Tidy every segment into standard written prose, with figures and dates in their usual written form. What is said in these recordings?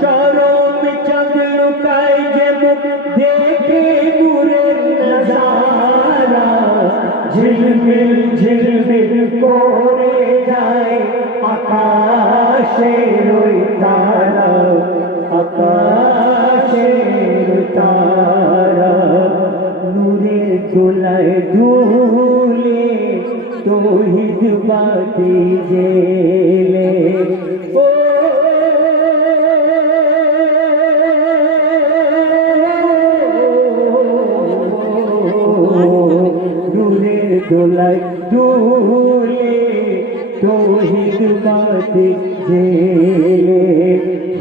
शरम चंद लुकाई जे मुख देखे नूरेर नजारा झिलमिल झिलमिल करे जाए आकाशेर ओई तारा आकाशेर तारा नूरेर दोलाय दुले तौहीद बाती जेले ओ नूरेर दोलाय दुले तौहीद बाती जेले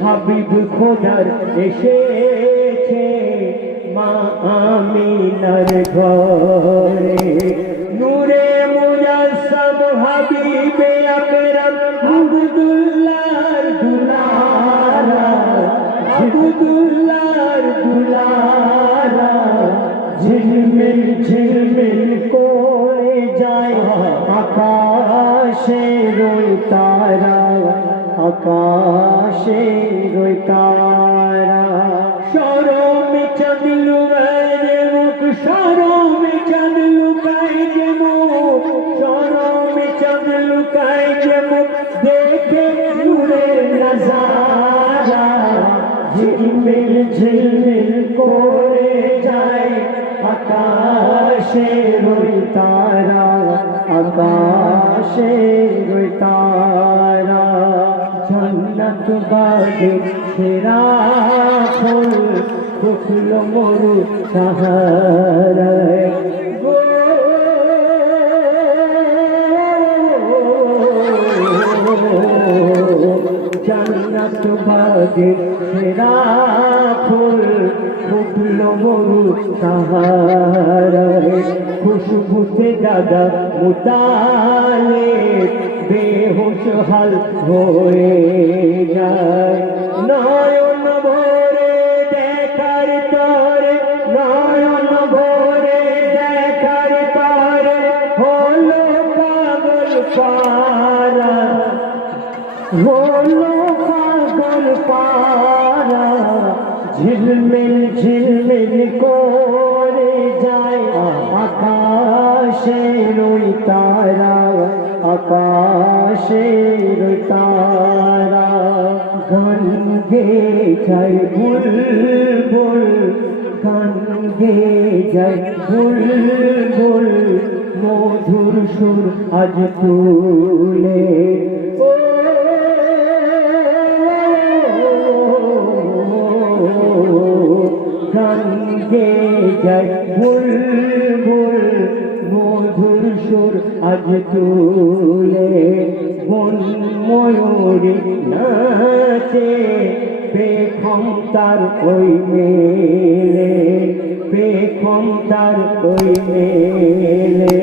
হাবিব খোদার এসেছে মা আমিনার ঘরে নূরে মুজাসসাম হাবিবে আকরাম আব্দুল্লাহর দুলারা আব্দুল্লাহর দুলারা ঝিলমিল ঝিলমিল করে যায় আকাশের ওই তারা आकाशेर ओई तारा शरम चंद लुकाई जे मुख शरम चंद लुकाई जे मुख शरम चंद लुकाई जे मुख देखे नूरेर नजारा झिलमिल झिलमिल करे जाए आकाशेर ओई तारा आकाशेर ओई तारा जन्नत बागे सेरा फुल फुटलो मरु सहाराय गो जन्नत बागे सेरा फुल फुटलो मरु सहाराय खुशबूते दादा मुताले बेहोश हाल হয়ে যায় নয়ন ভরে দেখার তরে নয়ন ভরে দেখার তরে হলো পাগল পারা হলো পাগল পারা ঝিলমিল ঝিলমিল করে যায় আকাশের ওই তারা आकाशेर तारा गान गे जाए बुलबुल गान गे जाए बुलबुल मधुर सुर आज तुले गान गे जाए बुलबुल मधुर सुर आज तुले बन मयूरी नाचे बेखम तार ओई मेले बेखम तार ओई मेले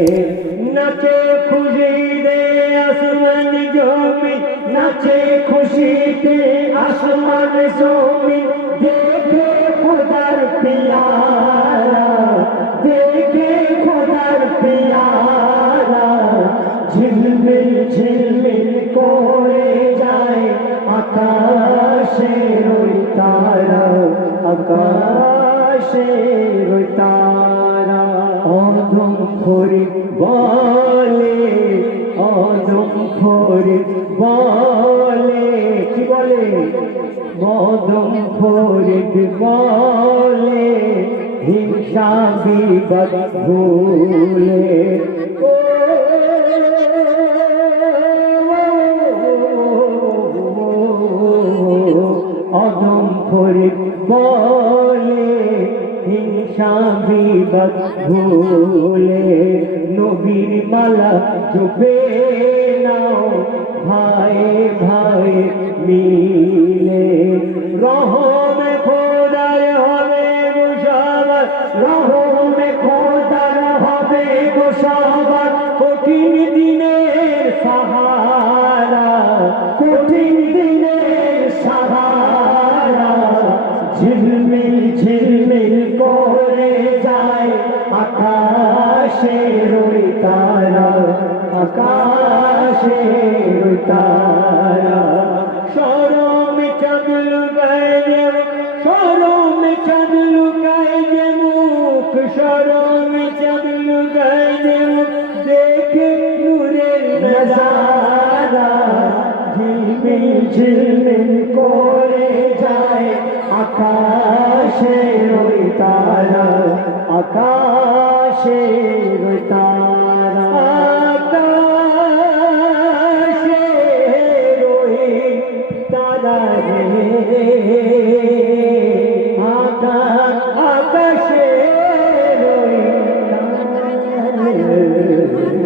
नाचे खुशी दे आसमान जमीन नाचे खुशी दे आसमान जमीन देखे खुदार प्यारा देखे खुदार प्यारा झिलमिल झिलमिल करे जाए आकाशेर ओई तारा आकाशेर ओई तारा अदम फरिद बोले की बोले अदम फरिद बोले हिंसा विपद भूले अदम फरिद बोले हिंसा विपद भूले नबीर माला जपे नाओ भाई भाई मिले रहम खोदार हबे गोसाবার रहम खोदार हबे गोसाবার कठिन दिनेर सहारा कठिन दिनेर सहारा झिलमिल झिलमिल करे जाए आकाशेर ओई तारा आकाशेर ओई तारा নজারা ঝিলমিল ঝিলমিল করে যায় আকাশের ওই তারা, আকাশের ওই তারা, আকাশের ওই তারা রে